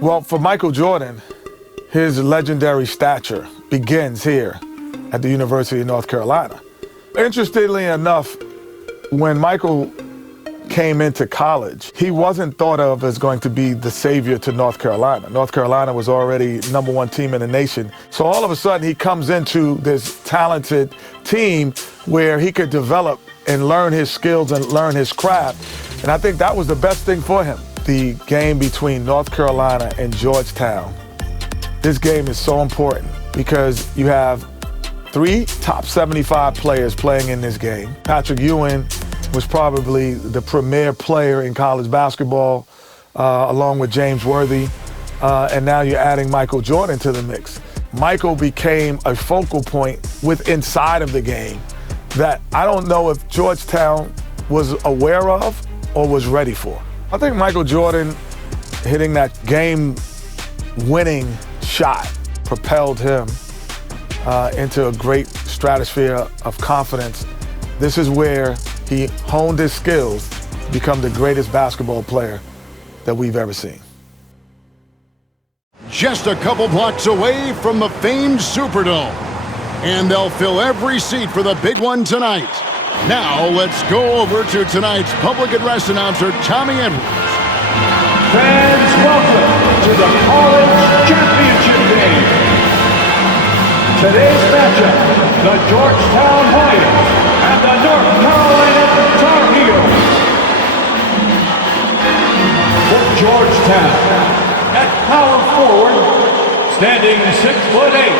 Well, for Michael Jordan, his legendary stature begins here at the University of North Carolina. Interestingly enough, when Michael came into college, he wasn't thought of as going to be the savior to North Carolina. North Carolina was already #1 team in the nation. So all of a sudden he comes into this talented team where he could develop and learn his skills and learn his craft. And I think that was the best thing for him. The game between North Carolina and Georgetown. This game is so important because you have 3 top 75 players playing in this game. Patrick Ewing was probably the premier player in college basketball, along with James Worthy. And now you're adding Michael Jordan to the mix. Michael became a focal point inside of the game that I don't know if Georgetown was aware of or was ready for. I think Michael Jordan hitting that game-winning shot propelled him into a great stratosphere of confidence. This is where he honed his skills to become the greatest basketball player that we've ever seen. Just a couple blocks away from the famed Superdome. And they'll fill every seat for the big one tonight. Now let's go over to tonight's public address announcer, Tommy Edwards. Fans, welcome to the College Championship game. Today's matchup, the Georgetown Hoyas and the North Carolina Tar Heels. For Georgetown, at power forward, standing 6'8",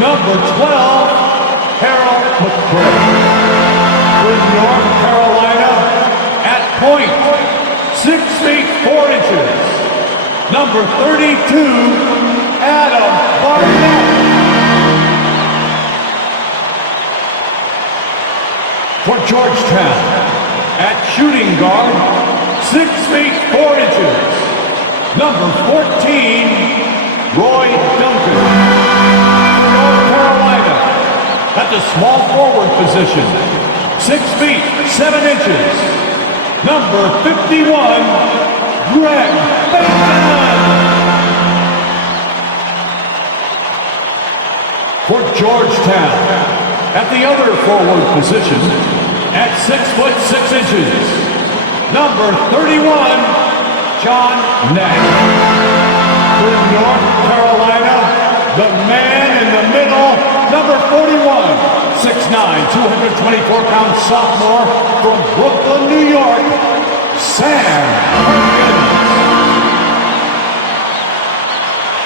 number 12, Harold McCray. For North Carolina, at point, 6 feet 4 inches, number 32, Adam Barnett. For Georgetown, at shooting guard, 6 feet 4 inches, number 14, Roy Duncan. For North Carolina, at the small forward position, 6 feet 7 inches, number 51, Greg Bateman. For Georgetown, at the other forward position, at 6 foot 6 inches, number 31, John Nash. For North Carolina, the man in the middle, number 41, 6'9", 224-pound sophomore from Brooklyn, New York, Sam Perkins.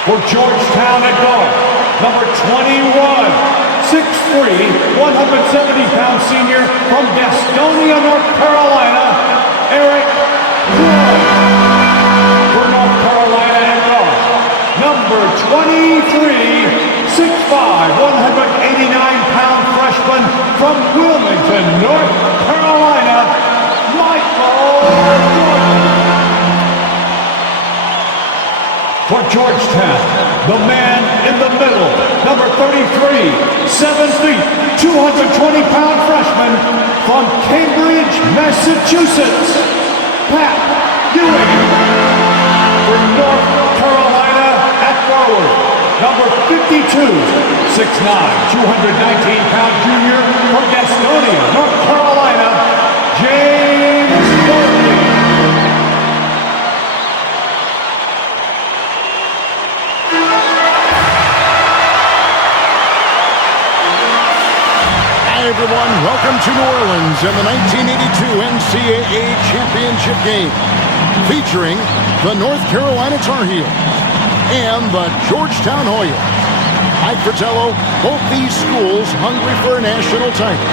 For Georgetown at guard, number 21, 6'3", 170-pound senior from Gastonia, North Carolina, Eric Floyd. For North Carolina at guard, number 23, 6'5", 189-pound freshman from Wilmington, North Carolina, Michael Jordan. For Georgetown, the man in the middle, number 33, 7 feet, 220-pound freshman from Cambridge, Massachusetts, Pat Ewing. For North Carolina at forward, number 52, 6'9", 219-pound junior from Gastonia, North Carolina, James Worthy. Hi everyone, welcome to New Orleans and the 1982 NCAA Championship game, featuring the North Carolina Tar Heels and the Georgetown Hoyas. Mike Fratello, both these schools hungry for a national title.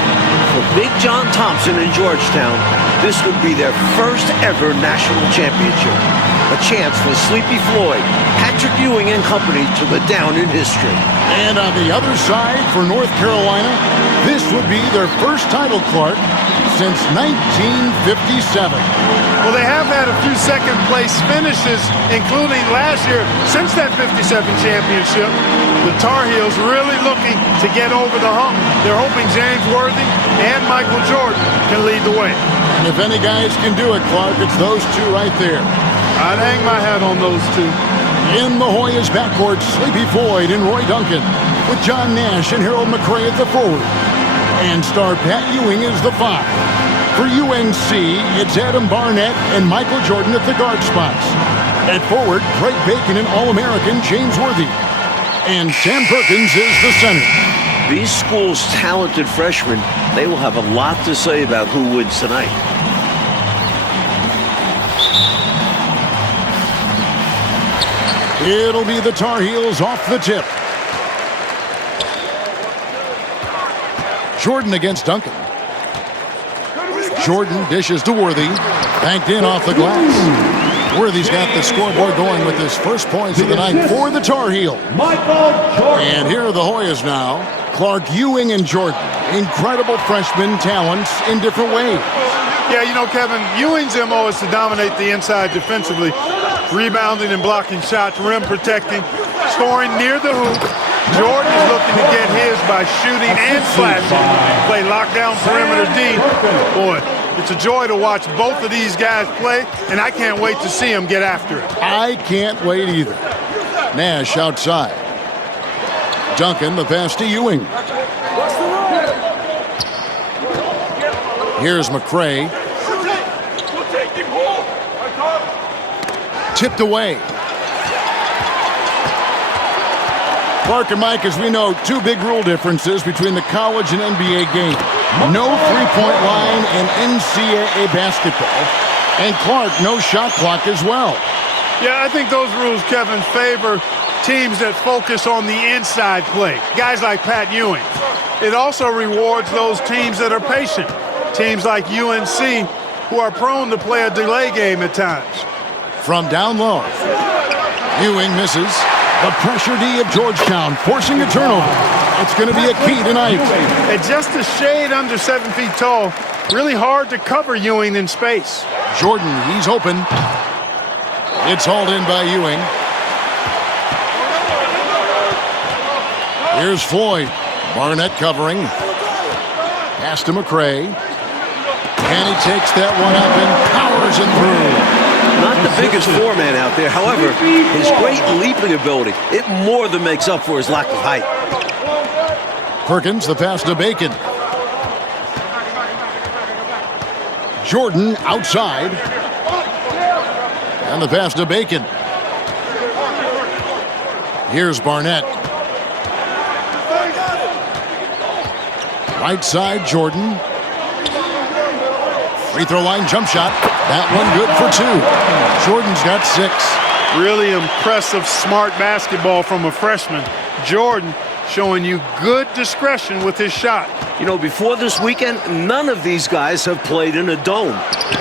For Big John Thompson in Georgetown, this would be their first ever national championship. A chance for Sleepy Floyd, Patrick Ewing and company to go down in history. And on the other side, for North Carolina, this would be their first title, Clark, since 1957. Well, they have had a few second-place finishes, including last year. Since that 57 championship, the Tar Heels really looking to get over the hump. They're hoping James Worthy and Michael Jordan can lead the way. And if any guys can do it, Clark, it's those two right there. I'd hang my hat on those two. In the Hoyas backcourt, Sleepy Floyd and Roy Duncan, with John Nash and Harold McRae at the forward. And star Pat Ewing is the 5. For UNC, it's Adam Barnett and Michael Jordan at the guard spots. At forward, Craig Bacon and All-American James Worthy. And Sam Perkins is the center. These schools' talented freshmen, they will have a lot to say about who wins tonight. It'll be the Tar Heels off the tip. Jordan against Duncan. Jordan dishes to Worthy. Banked in off the glass. Worthy's got the scoreboard going with his first points of the night for the Tar Heels. And here are the Hoyas now. Clark, Ewing, and Jordan. Incredible freshman talents in different ways. Yeah, you know, Kevin, Ewing's MO is to dominate the inside defensively, rebounding and blocking shots, rim protecting, scoring near the hoop. Jordan is looking to get his by shooting and slashing. Play lockdown perimeter D. Boy, it's a joy to watch both of these guys play, and I can't wait to see them get after it. I can't wait either. Nash outside. Duncan, the pass to Ewing. Here's McRae. Tipped away. Clark and Mike, as we know, two big rule differences between the college and NBA game. No three-point line in NCAA basketball. And Clark, no shot clock as well. Yeah, I think those rules, Kevin, favor teams that focus on the inside play. Guys like Pat Ewing. It also rewards those teams that are patient. Teams like UNC who are prone to play a delay game at times. From down low. Ewing misses. The pressure D of Georgetown forcing a turnover. It's going to be a key tonight. At just a shade under 7 feet tall, really hard to cover Ewing in space. Jordan, he's open. It's hauled in by Ewing. Here's Floyd. Barnett covering. Pass to McRae. And he takes that one up and powers it through. Not the biggest foreman out there. However, his great leaping ability, it more than makes up for his lack of height. Perkins, the pass to Bacon. Jordan outside. And the pass to Bacon. Here's Barnett. Right side, Jordan. Free throw line jump shot. That one good for 2. Jordan's got 6. Really impressive, smart basketball from a freshman. Jordan showing you good discretion with his shot. You know, before this weekend, none of these guys have played in a dome.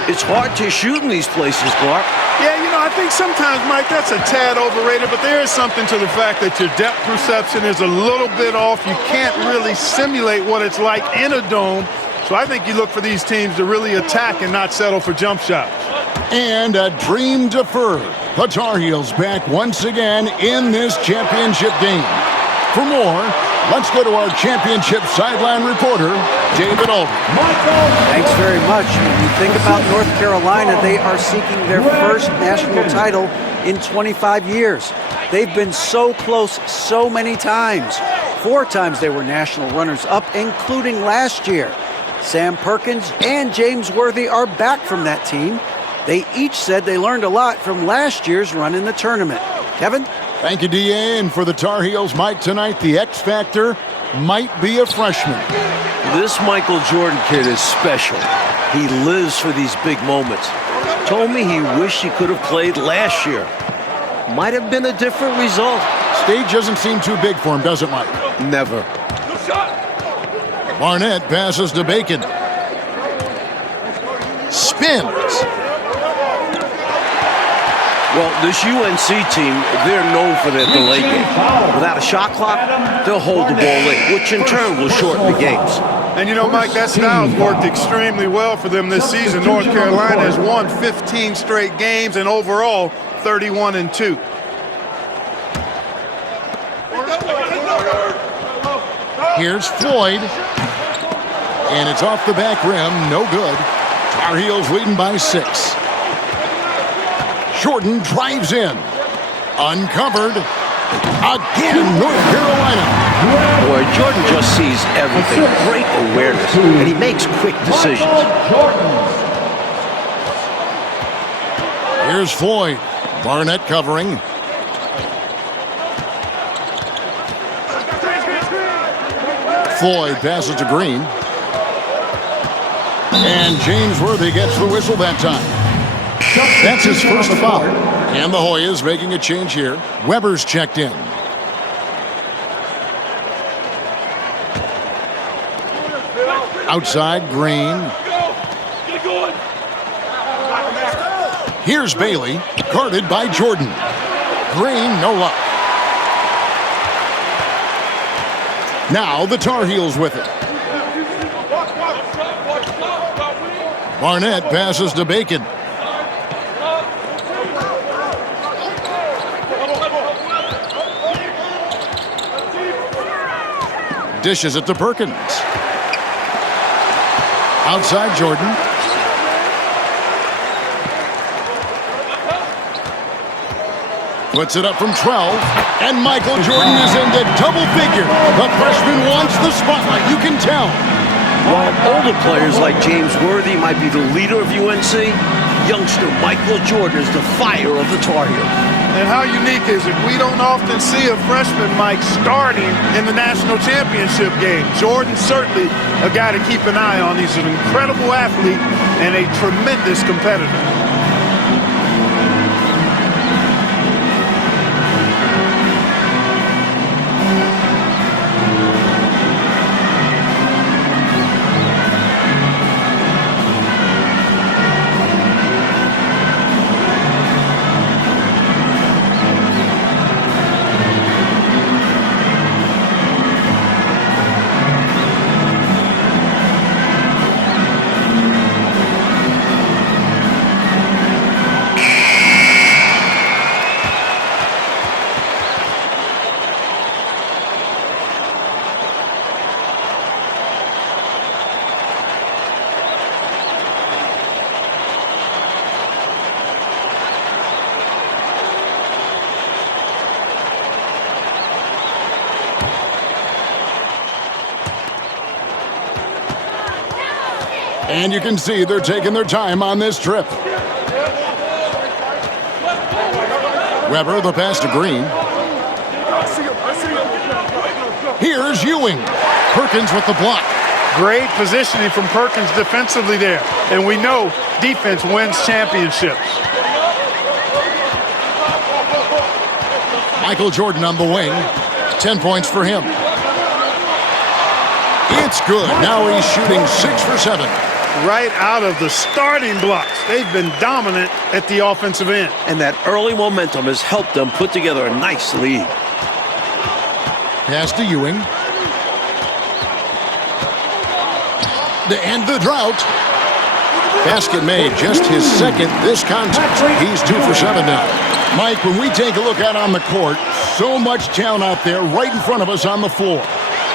It's hard to shoot in these places, Clark. Yeah, you know, I think sometimes, Mike, that's a tad overrated, but there is something to the fact that your depth perception is a little bit off. You can't really simulate what it's like in a dome. So I think you look for these teams to really attack and not settle for jump shots. And a dream deferred. The Tar Heels back once again in this championship game. For more, let's go to our championship sideline reporter, David Aldridge. Thanks very much. When you think about North Carolina, they are seeking their first national title in 25 years. They've been so close so many times. 4 times they were national runners-up, including last year. Sam Perkins and James Worthy are back from that team. They each said they learned a lot from last year's run in the tournament. Kevin? Thank you, D.A. And for the Tar Heels, Mike, tonight, the X Factor might be a freshman. This Michael Jordan kid is special. He lives for these big moments. Told me he wished he could have played last year. Might have been a different result. Stage doesn't seem too big for him, does it, Mike? Never. Barnett passes to Bacon. Spins. Well, this UNC team, they're known for their delay game. Without a shot clock, they'll hold the ball late, which in turn will shorten the games. And you know, Mike, that style's worked extremely well for them this season. North Carolina has won 15 straight games and overall 31-2. Here's Floyd. And it's off the back rim, no good. Tar Heels leading by 6. Jordan drives in. Uncovered. Again, North Carolina. Boy, Jordan just sees everything. Great awareness, and he makes quick decisions. Here's Floyd. Barnett covering. Floyd passes to Green. And James Worthy gets the whistle that time. That's his first foul. And the Hoyas making a change here. Weber's checked in. Outside, Green. Here's Bailey, guarded by Jordan. Green, no luck. Now the Tar Heels with it. Barnett passes to Bacon. Dishes it to Perkins. Outside Jordan. Puts it up from 12. And Michael Jordan is into double figure. The freshman wants the spotlight, you can tell. While older players like James Worthy might be the leader of UNC, youngster Michael Jordan is the fire of the Tar Heels. And how unique is it? We don't often see a freshman, Mike, starting in the national championship game. Jordan's certainly a guy to keep an eye on. He's an incredible athlete and a tremendous competitor. And you can see they're taking their time on this trip. Weber, the pass to Green. Here's Ewing. Perkins with the block. Great positioning from Perkins defensively there. And we know defense wins championships. Michael Jordan on the wing. 10 points for him. It's good. Now he's shooting 6 for 7. Right out of the starting blocks. They've been dominant at the offensive end. And that early momentum has helped them put together a nice lead. Pass to Ewing. To end the drought. Basket made, just his second this contest. He's 2 for 7 now. Mike, when we take a look out on the court, so much talent out there right in front of us on the floor.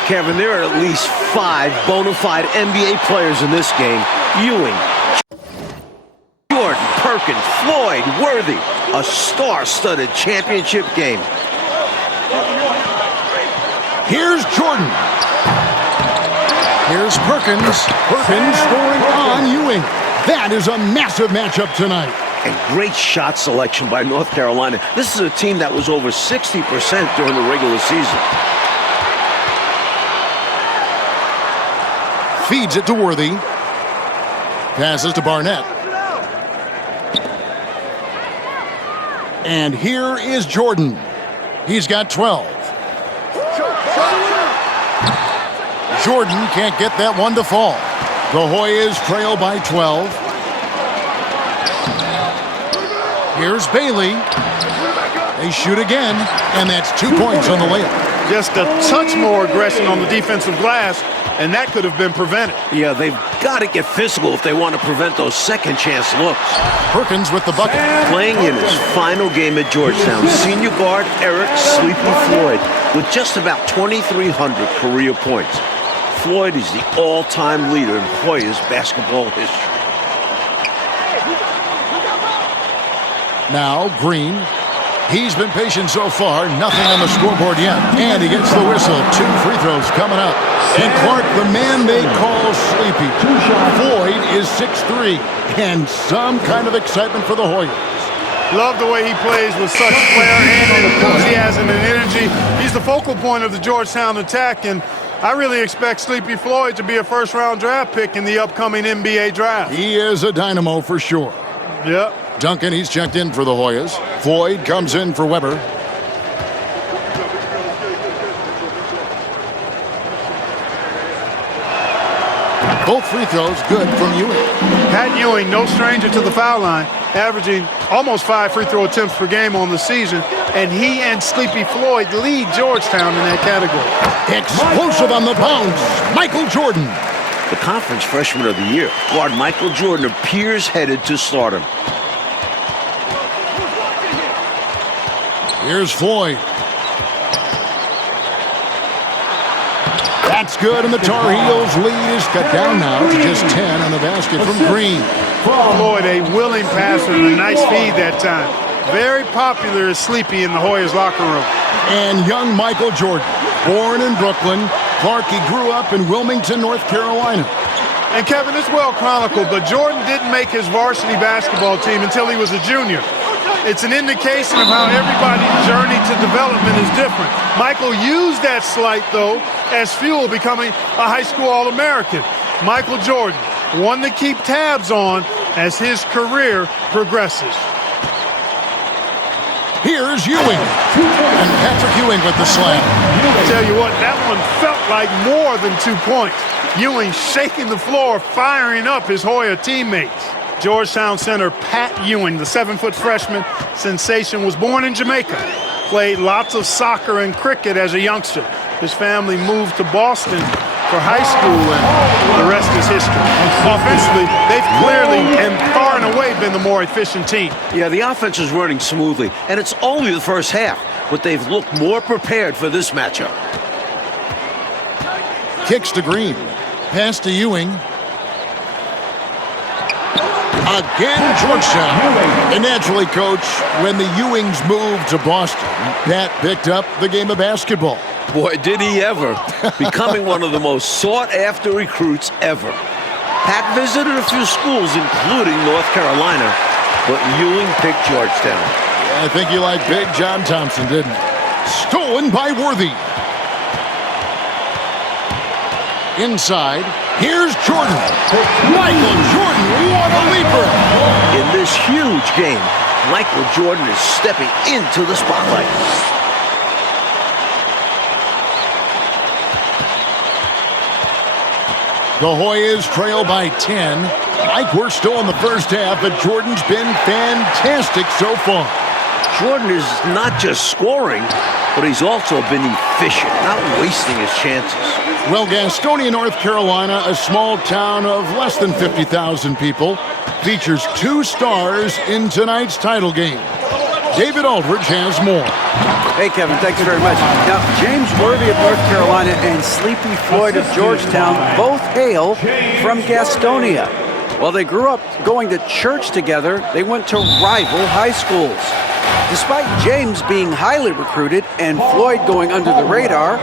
Kevin, there are at least 5 bona fide NBA players in this game. Ewing, Jordan, Perkins, Floyd, Worthy. A star-studded championship game. Here's Jordan. Here's Perkins. Perkins scoring on Ewing. That is a massive matchup tonight. And great shot selection by North Carolina. This is a team that was over 60% during the regular season. Feeds it to Worthy. Passes to Barnett. And here is Jordan. He's got 12. Jordan can't get that one to fall. The Hoyas trail by 12. Here's Bailey. They shoot again, and that's 2 points on the layup. Just a touch more aggression on the defensive glass, and that could have been prevented. Yeah, they've got to get physical if they want to prevent those second-chance looks. Perkins with the bucket. Playing in his final game at Georgetown, senior guard Eric Sleepy Floyd with just about 2,300 career points. Floyd is the all-time leader in Hoyas basketball history. Now Green. He's been patient so far. Nothing on the scoreboard yet. And he gets the whistle. 2 free throws coming up. And Clark, the man they call Sleepy. Floyd is 6'3", and some kind of excitement for the Hoyas. Love the way he plays with such flair and enthusiasm and energy. He's the focal point of the Georgetown attack, and I really expect Sleepy Floyd to be a first-round draft pick in the upcoming NBA draft. He is a dynamo for sure. Yep. Duncan, he's checked in for the Hoyas. Floyd comes in for Weber. Both free throws good from Ewing. Pat Ewing, no stranger to the foul line, averaging almost 5 free throw attempts per game on the season, and he and Sleepy Floyd lead Georgetown in that category. Explosive on the bounce, Michael Jordan. The conference freshman of the year, guard Michael Jordan, appears headed to stardom. Here's Floyd. That's good, and the Tar Heels lead is cut down now to just 10 on the basket from Green. Floyd, a willing passer and a nice feed that time. Very popular as Sleepy in the Hoyas locker room. And young Michael Jordan, born in Brooklyn. Clark, he grew up in Wilmington, North Carolina. And Kevin, it's well chronicled, but Jordan didn't make his varsity basketball team until he was a junior. It's an indication of how everybody's journey to development is different. Michael used that slight, though, as fuel, becoming a high school All-American. Michael Jordan, one to keep tabs on as his career progresses. Here's Ewing. And Patrick Ewing with the slam. I tell you what, that one felt like more than 2 points. Ewing shaking the floor, firing up his Hoya teammates. Georgetown center Pat Ewing, the 7-foot freshman sensation, was born in Jamaica. Played lots of soccer and cricket as a youngster. His family moved to Boston for high school, and the rest is history. Offensively, they've clearly and far and away been the more efficient team. Yeah, the offense is running smoothly, and it's only the first half, but they've looked more prepared for this matchup. Kicks to Green. Pass to Ewing. Again, Georgetown. And naturally, Coach, when the Ewings moved to Boston, Pat picked up the game of basketball. Boy, did he ever. Becoming one of the most sought-after recruits ever. Pat visited a few schools, including North Carolina, but Ewing picked Georgetown. I think he liked Big John Thompson, didn't he? Stolen by Worthy. Inside, here's Jordan. Michael Jordan, what a leaper! In this huge game, Michael Jordan is stepping into the spotlight. The Hoyas trail by 10. Mike, we're still in the first half, but Jordan's been fantastic so far. Jordan is not just scoring, but he's also been efficient, not wasting his chances. Well, Gastonia, North Carolina, a small town of less than 50,000 people, features 2 stars in tonight's title game. David Aldridge has more. Hey, Kevin, thanks very much. Now, James Worthy of North Carolina and Sleepy Floyd of Georgetown both hail from Gastonia. While they grew up going to church together, they went to rival high schools. Despite James being highly recruited and Floyd going under the radar,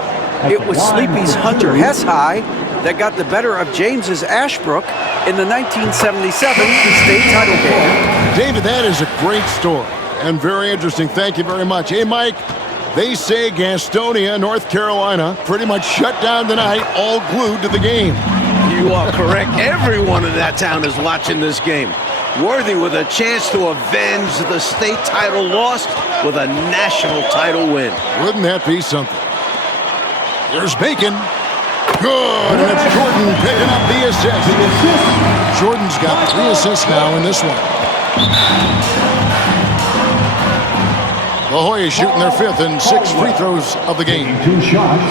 it was Sleepy's Hunter Hess High that got the better of James's Ashbrook in the 1977 state title game. David, that is a great story and very interesting. Thank you very much. Hey, Mike, they say Gastonia, North Carolina, pretty much shut down tonight, all glued to the game. You are correct. Everyone in that town is watching this game. Worthy with a chance to avenge the state title lost with a national title win. Wouldn't that be something? There's Bacon. Good, and it's Jordan picking up the assist. Jordan's got 3 assists now in this one. The Hoyas shooting their 5th and 6 free throws of the game. 2 shots.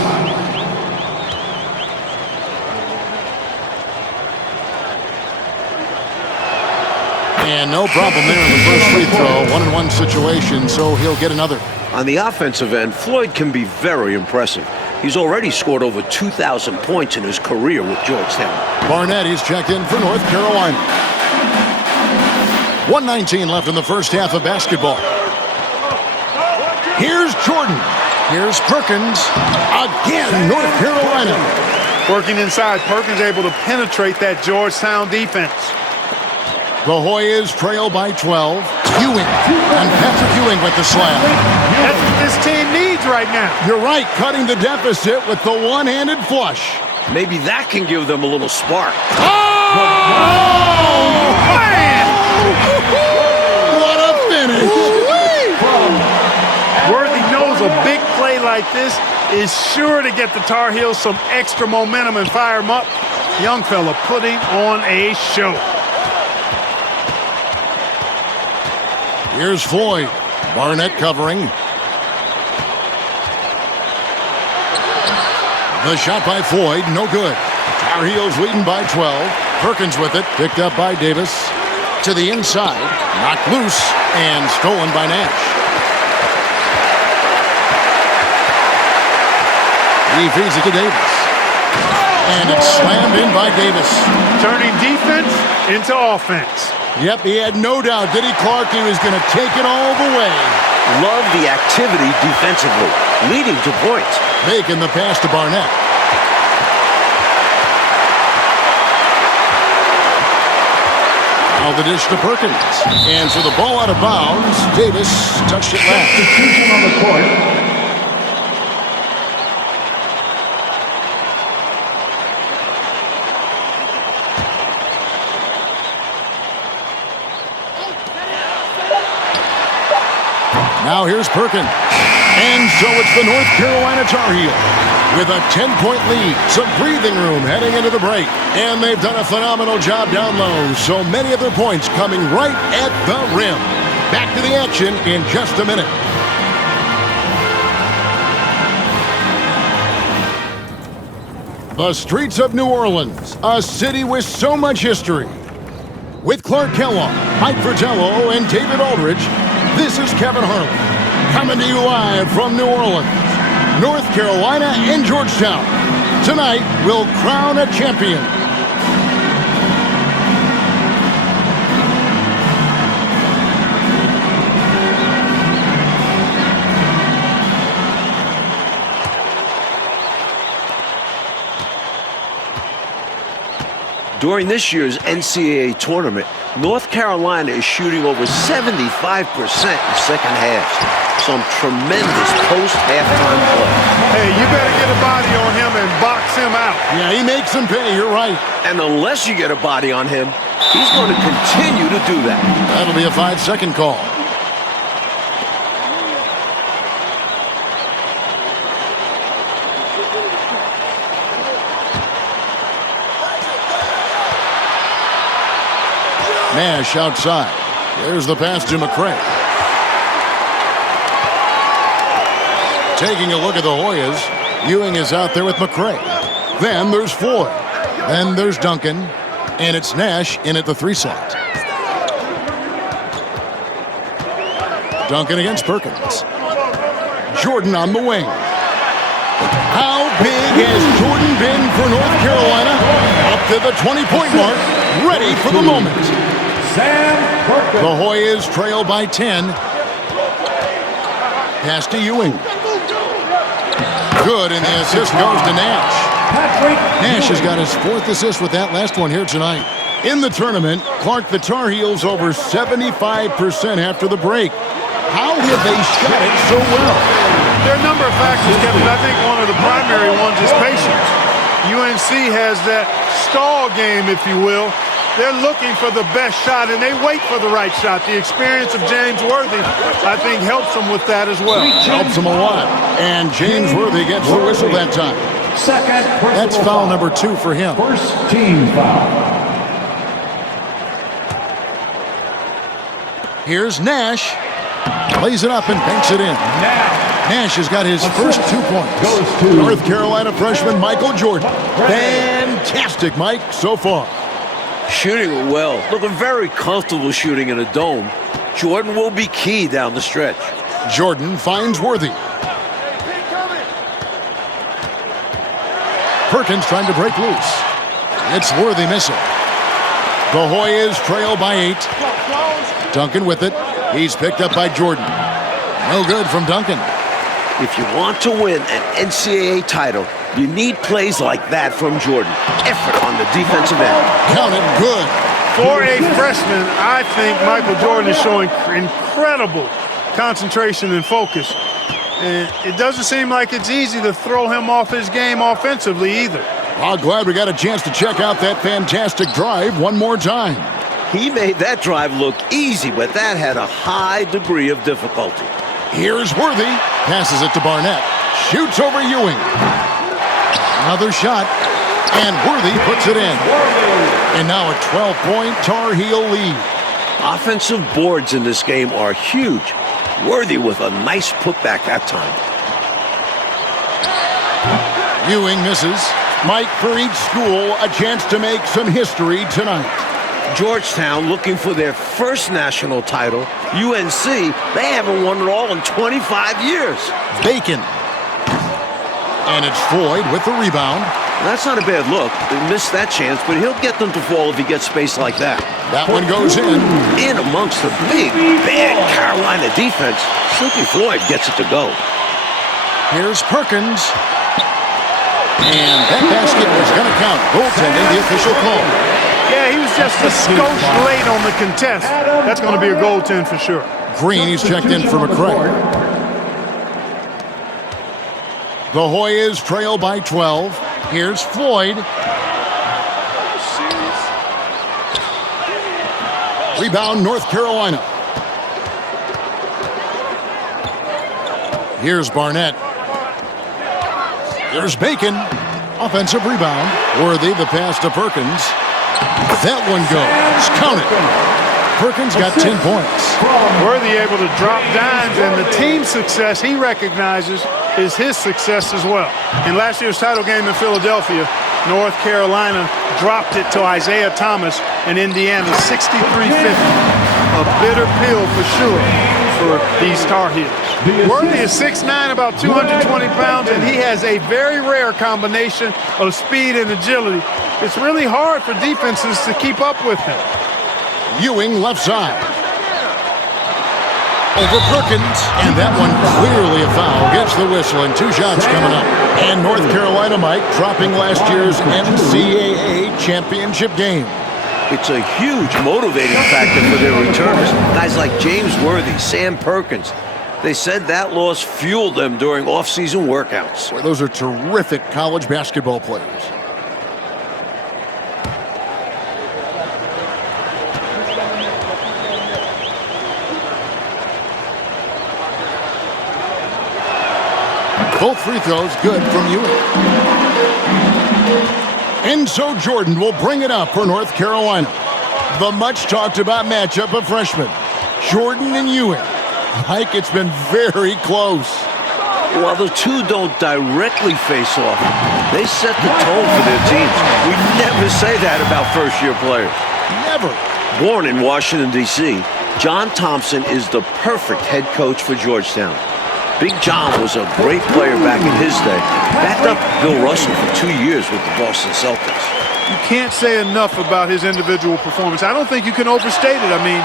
And no problem there in the first free throw. 1-on-1 situation, so he'll get another. On the offensive end, Floyd can be very impressive. He's already scored over 2,000 points in his career with Georgetown. Barnett, he's checked in for North Carolina. 1:19 left in the first half of basketball. Here's Jordan. Here's Perkins. Again, North Carolina. Working inside, Perkins able to penetrate that Georgetown defense. The Hoyas trail by 12. Ewing. And Patrick Ewing with the slam. That's what this team needs right now. You're right, cutting the deficit with the one-handed flush. Maybe that can give them a little spark. Oh! Man! What a finish! Worthy knows a big play like this is sure to get the Tar Heels some extra momentum and fire them up. Young fella putting on a show. Here's Floyd. Barnett covering. The shot by Floyd, no good. Tar Heels leading by 12. Perkins with it, picked up by Davis. To the inside, knocked loose, and stolen by Nash. He feeds it to Davis. And it's slammed in by Davis. Turning defense into offense. Yep, he had no doubt, did he, Clark? He was going to take it all the way. Love the activity defensively, leading to points. Making the pass to Barnett. Now the dish to Perkins. And so the ball out of bounds. Davis touched it last. Substitution on the court. Now here's Perkins. And so it's the North Carolina Tar Heels with a 10-point lead. Some breathing room heading into the break. And they've done a phenomenal job down low. So many of their points coming right at the rim. Back to the action in just a minute. The streets of New Orleans, a city with so much history. With Clark Kellogg, Mike Fratello, and David Aldridge, this is Kevin Harlan, coming to you live from New Orleans, North Carolina, and Georgetown. Tonight, we'll crown a champion. During this year's NCAA tournament, North Carolina is shooting over 75% in second halves. Some tremendous post-halftime play. Hey, you better get a body on him and box him out. Yeah, he makes them pay, you're right. And unless you get a body on him, he's going to continue to do that. That'll be a 5-second call. Nash outside. There's the pass to McCray. Taking a look at the Hoyas. Ewing is out there with McCray. Then there's Floyd. Then there's Duncan. And it's Nash in at the 3 slot. Duncan against Perkins. Jordan on the wing. How big has Jordan been for North Carolina? Up to the 20-point mark. Ready for the moment. The Hoyas trail by 10. Pass to Ewing. Good, and the assist goes to Nash. Nash has got his 4th assist with that last one here tonight. In the tournament, Clark, the Tar Heels over 75% after the break. How have they shot it so well? There are a number of factors, Kevin. I think one of the primary ones is patience. UNC has that stall game, if you will. They're looking for the best shot, and they wait for the right shot. The experience of James Worthy, I think, helps them with that as well. Helps them a lot. And James Worthy gets the whistle that time. That's foul number 2 for him. First team foul. Here's Nash. Lays it up and banks it in. Nash has got his first 2 points. North Carolina freshman Michael Jordan. Fantastic, Mike, so far. Shooting it well. Looking very comfortable shooting in a dome. Jordan will be key down the stretch. Jordan finds Worthy. Perkins trying to break loose. It's Worthy missing. The Hoyas trail by 8. Duncan with it. He's picked up by Jordan. No good from Duncan. If you want to win an NCAA title, you need plays like that from Jordan. Effort on the defensive end. Count it good. For a freshman, I think Michael Jordan is showing incredible concentration and focus. And it doesn't seem like it's easy to throw him off his game offensively either. I'm glad we got a chance to check out that fantastic drive one more time. He made that drive look easy, but that had a high degree of difficulty. Here's Worthy. Passes it to Barnett. Shoots over Ewing. Another shot. And Worthy puts it in. And now a 12-point Tar Heel lead. Offensive boards in this game are huge. Worthy with a nice putback that time. Ewing misses. Mike, for each school, a chance to make some history tonight. Georgetown looking for their first national title. UNC, they haven't won it all in 25 years. Bacon. And it's Floyd with the rebound. That's not a bad look. They missed that chance, but he'll get them to fall if he gets space like that. That one goes in. In amongst the big, bad Carolina defense, Sleepy Floyd gets it to go. Here's Perkins. And that basket was going to count. Goaltending, the official call. Yeah, he was just a skosh late on the contest. That's going to be a goaltend for sure. Green, he's checked in for McCray. The Hoyas trail by 12. Here's Floyd. Rebound, North Carolina. Here's Barnett. There's Bacon. Offensive rebound. Worthy, the pass to Perkins. That one goes. Count it. Perkins got 10 points. Worthy able to drop dimes, and the team success he recognizes is his success as well. In last year's title game in Philadelphia, North Carolina dropped it to Isaiah Thomas and Indiana 63-50. A bitter pill for sure for these Tar Heels. Worthy is 6'9", about 220 pounds, and he has a very rare combination of speed and agility. It's really hard for defenses to keep up with him. Ewing left side. Over Perkins, and that one clearly a foul. Gets the whistle, and 2 shots coming up. And North Carolina, Mike, dropping last year's NCAA championship game. It's a huge motivating factor for their returners. Guys like James Worthy, Sam Perkins. They said that loss fueled them during off-season workouts. Boy, those are terrific college basketball players. Both free throws good from Ewing. And so Jordan will bring it up for North Carolina. The much-talked-about matchup of freshmen, Jordan and Ewing. Mike, it's been very close. While the two don't directly face off, they set the tone for their teams. We never say that about first-year players. Never. Born in Washington, D.C., John Thompson is the perfect head coach for Georgetown. Big John was a great player back in his day. Backed up Bill Russell for 2 years with the Boston Celtics. You can't say enough about his individual performance. I don't think you can overstate it. I mean,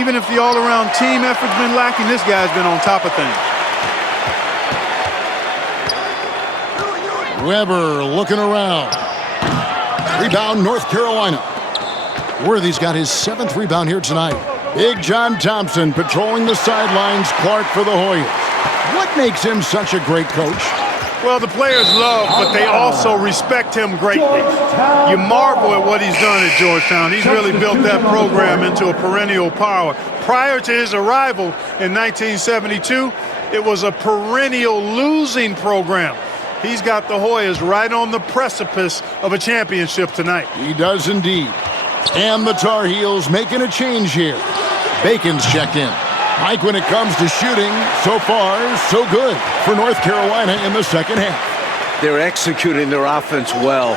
even if the all-around team effort's been lacking, this guy's been on top of things. Weber looking around. Rebound, North Carolina. Worthy's got his 7th rebound here tonight. Big John Thompson patrolling the sidelines. Clark for the Hoyas. What makes him such a great coach? Well, the players love, but they also respect him greatly. You marvel at what he's done at Georgetown. He's really built that program into a perennial power. Prior to his arrival in 1972, it was a perennial losing program. He's got the Hoyas right on the precipice of a championship tonight. He does indeed. And the Tar Heels making a change here. Bacon's checked in. Mike, when it comes to shooting, so far, so good for North Carolina in the second half. They're executing their offense well.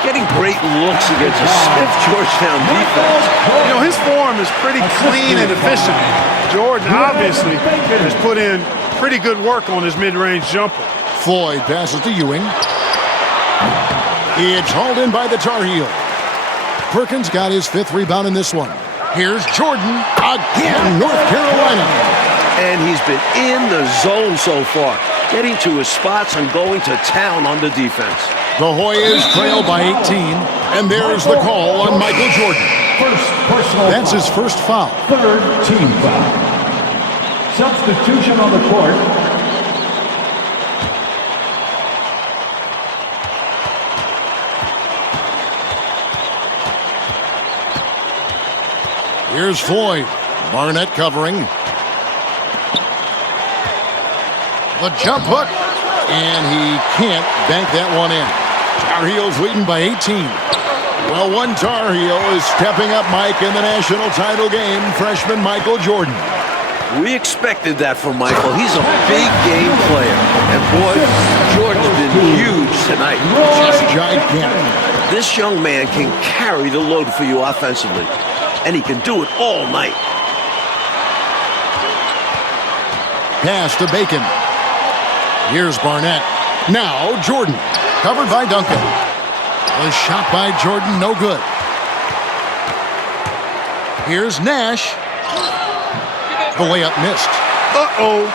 Getting great looks against a stiff Georgetown defense. You know, his form is pretty clean and efficient. Jordan obviously has put in pretty good work on his mid-range jumper. Floyd passes to Ewing. It's hauled in by the Tar Heels. Perkins got his 5th rebound in this one. Here's Jordan again, North Carolina. And he's been in the zone so far. getting to his spots and going to town on the defense. The Hoyas trail by 18, and there's the call on Michael Jordan. First personal That's foul. his first foul. Third team foul. Substitution on the court. Here's Floyd. Barnett covering. The jump hook, and he can't bank that one in. Tar Heels leading by 18. Well, one Tar Heel is stepping up, Mike, in the national title game, freshman Michael Jordan. We expected that from Michael. He's a big game player. And boy, Jordan's been huge tonight. Just gigantic. This young man can carry the load for you offensively. And he can do it all night. Pass to Bacon. Here's Barnett. Now Jordan, covered by Duncan. The shot by Jordan, no good. Here's Nash. The layup missed. Uh-oh.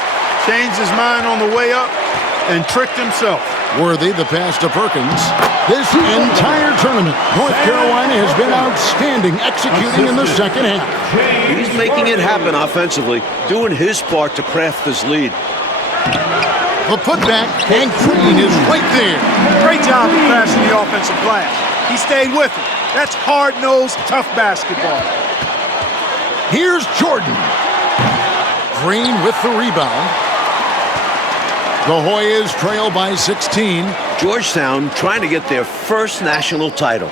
Changed his mind on the way up and tricked himself. Worthy, the pass to Perkins. This entire tournament, North Carolina has been outstanding executing in the second half. He's making it happen offensively, doing his part to craft this lead. The putback, and Green is right there. Great job of crashing the offensive glass. He stayed with it. That's hard-nosed, tough basketball. Here's Jordan. Green with the rebound. The Hoyas trail by 16. Georgetown trying to get their first national title.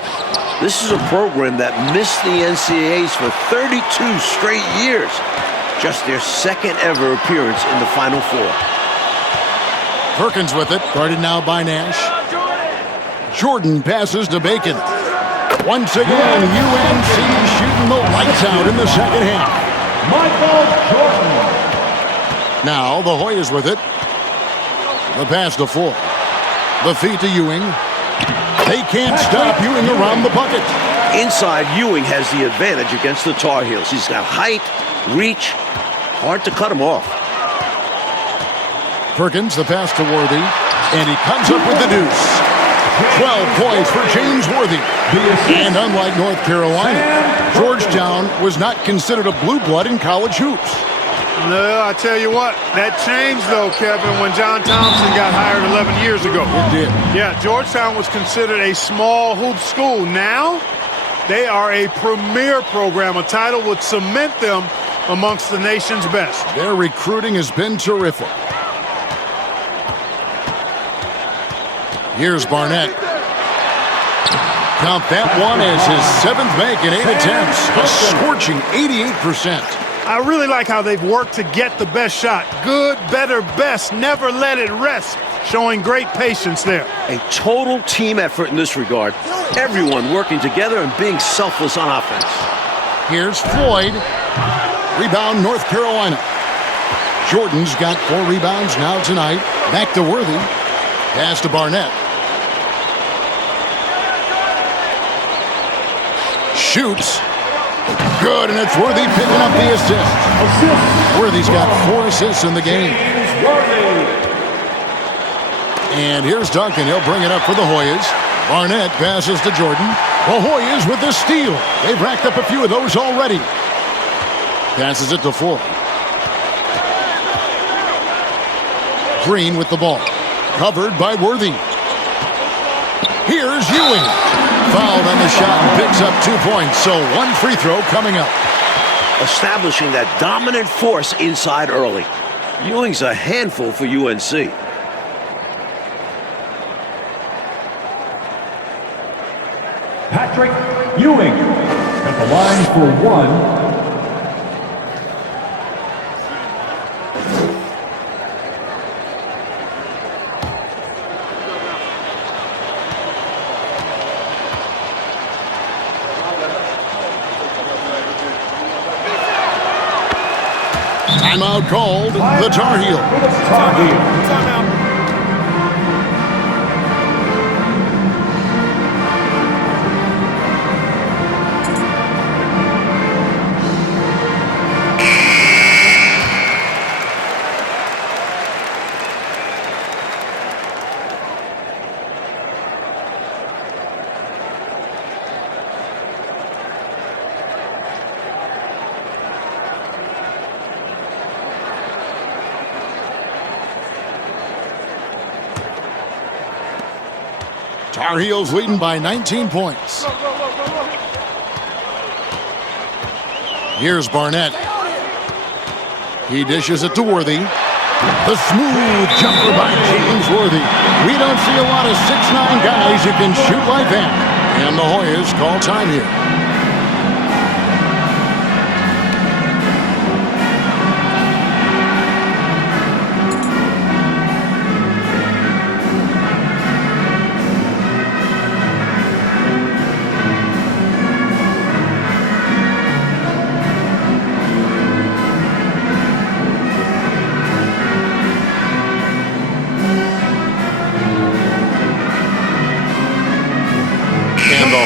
This is a program that missed the NCAAs for 32 straight years. Just their second ever appearance in the Final Four. Perkins with it, guarded now by Nash. Jordan passes to Bacon. Once again, UNC shooting the lights out in the second half. Michael Jordan. Now the Hoyas with it. The pass to Floyd. The feed to Ewing. They can't stop Ewing around the bucket. Inside, Ewing has the advantage against the Tar Heels. He's got height, reach, hard to cut him off. Perkins, the pass to Worthy, and he comes up with the deuce. 12 points for James Worthy. And unlike North Carolina, Georgetown was not considered a blue blood in college hoops. No, I tell you what, that changed though, Kevin, when John Thompson got hired 11 years ago. It did. Yeah, Georgetown was considered a small hoop school. Now, they are a premier program. A title would cement them amongst the nation's best. Their recruiting has been terrific. Here's Barnett. Count that one as his seventh make in 8 attempts. A scorching 88%. I really like how they've worked to get the best shot. Good, better, best. Never let it rest. Showing great patience there. A total team effort in this regard. Everyone working together and being selfless on offense. Here's Floyd. Rebound, North Carolina. Jordan's got 4 rebounds now tonight. Back to Worthy. Pass to Barnett. Shoots. Good, and it's Worthy picking up the assist. Worthy's got 4 assists in the game. And here's Duncan. He'll bring it up for the Hoyas. Barnett passes to Jordan. The Hoyas with the steal. They've racked up a few of those already. Passes it to Floyd. Green with the ball. Covered by Worthy. Here's Ewing. Fouled on the shot and picks up 2 points. So 1 free throw coming up. Establishing that dominant force inside early. Ewing's a handful for UNC. Patrick Ewing at the line for 1. Timeout called. The Tar Heel. Timeout. Tar Heels leading by 19 points. Here's Barnett. He dishes it to Worthy. The smooth jumper by James Worthy. We don't see a lot of 6'9" guys who can shoot like that. And the Hoyas call time here.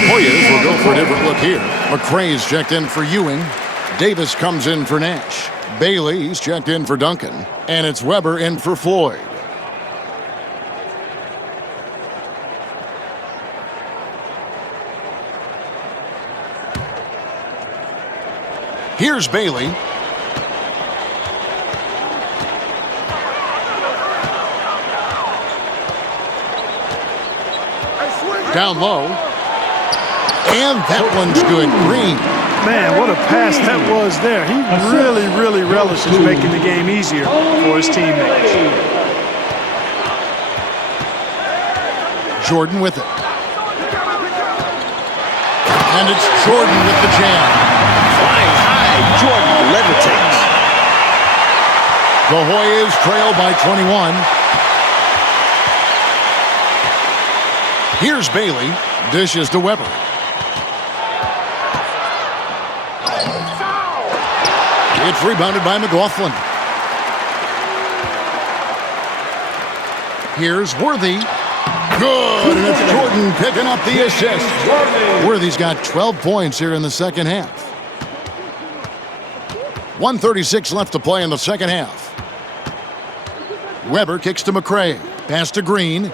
Hoyas will go for a different look here. McCrae's checked in for Ewing. Davis comes in for Nash. Bailey's checked in for Duncan. And it's Weber in for Floyd. Here's Bailey. Down low. And that one's good. Green. Man, what a pass that was there. He really relishes making the game easier for his teammates. Jordan with it. And it's Jordan with the jam. Flying high, Jordan levitates. The Hoyas trail by 21. Here's Bailey. Dishes to Weber. It's rebounded by McLaughlin. Here's Worthy. Good, and it's Jordan picking up the assist. Worthy's got 12 points here in the second half. 1:36 left to play in the second half. Weber kicks to McCrae. Pass to Green.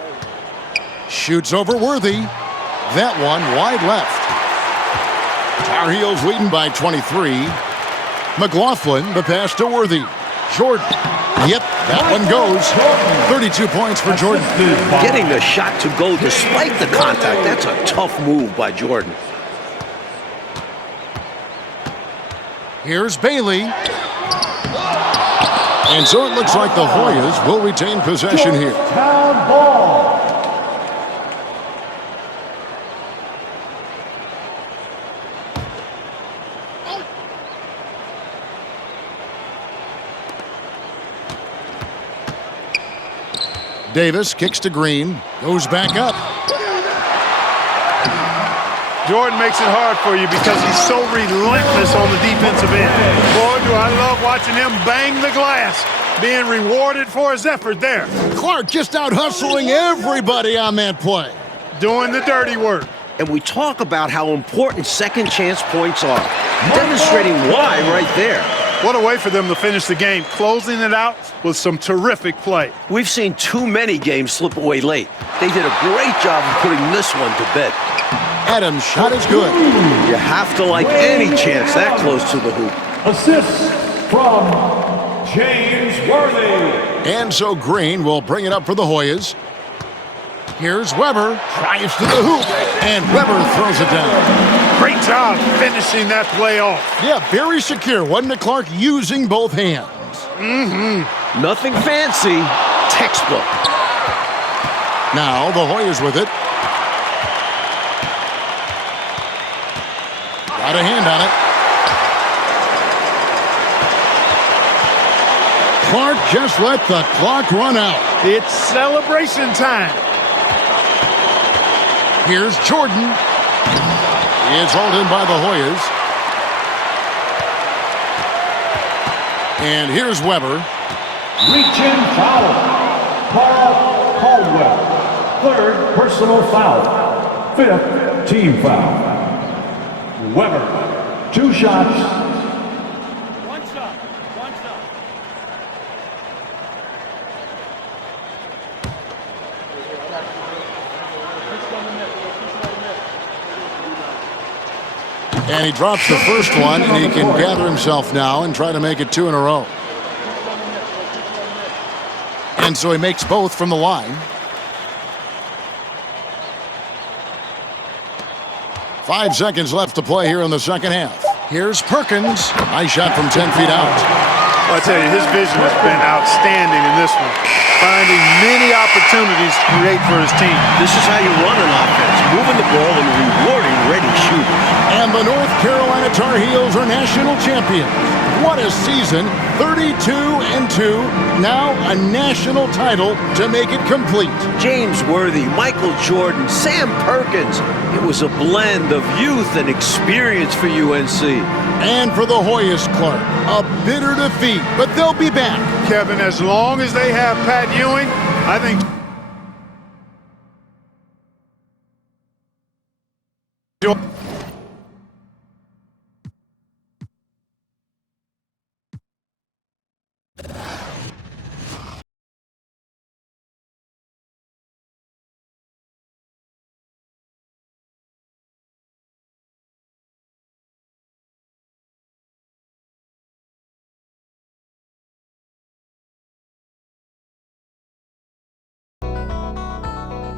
Shoots over Worthy. That one wide left. Tar Heels leading by 23. McLaughlin, the pass to Worthy. Jordan. Yep, that one goes. 32 points for Jordan. Getting the shot to go despite the contact, that's a tough move by Jordan. Here's Bailey. And so it looks like the Hoyas will retain possession here. Davis kicks to Green, goes back up. Jordan makes it hard for you because he's so relentless on the defensive end. Boy, do I love watching him bang the glass, being rewarded for his effort there. Clark just out hustling everybody on that play. Doing the dirty work. And we talk about how important second chance points are. Demonstrating why right there. What a way for them to finish the game, closing it out with some terrific play. We've seen too many games slip away late. They did a great job of putting this one to bed. Adams' shot is good. You have to like any chance that close to the hoop. Assist from James Worthy. And so Green will bring it up for the Hoyas. Here's Weber, drives to the hoop, and Weber throws it down. Great job finishing that play off. Yeah, very secure, wasn't it, Clark? Using both hands. Nothing fancy, textbook. Now the Hoyas with it. Got a hand on it. Clark just let the clock run out. It's celebration time. Here's Jordan. It's hauled in by the Hoyas. And here's Weber. Reach-in foul. Carl Caldwell. Third personal foul. Fifth team foul. Weber. 2 shots. One shot. And he drops the first one, and he can gather himself now and try to make it 2 in a row. And so he makes both from the line. 5 seconds left to play here in the second half. Here's Perkins. Nice shot from 10 feet out. Well, I tell you, his vision has been outstanding in this one, finding many opportunities to create for his team. This is how you run an offense, moving the ball and rewarding ready shooters. And the North Carolina Tar Heels are national champions. What a season, 32-2, now a national title to make it complete. James Worthy, Michael Jordan, Sam Perkins. It was a blend of youth and experience for UNC. And for the Hoyas Clark, a bitter defeat, but they'll be back. Kevin, as long as they have Pat Ewing, I think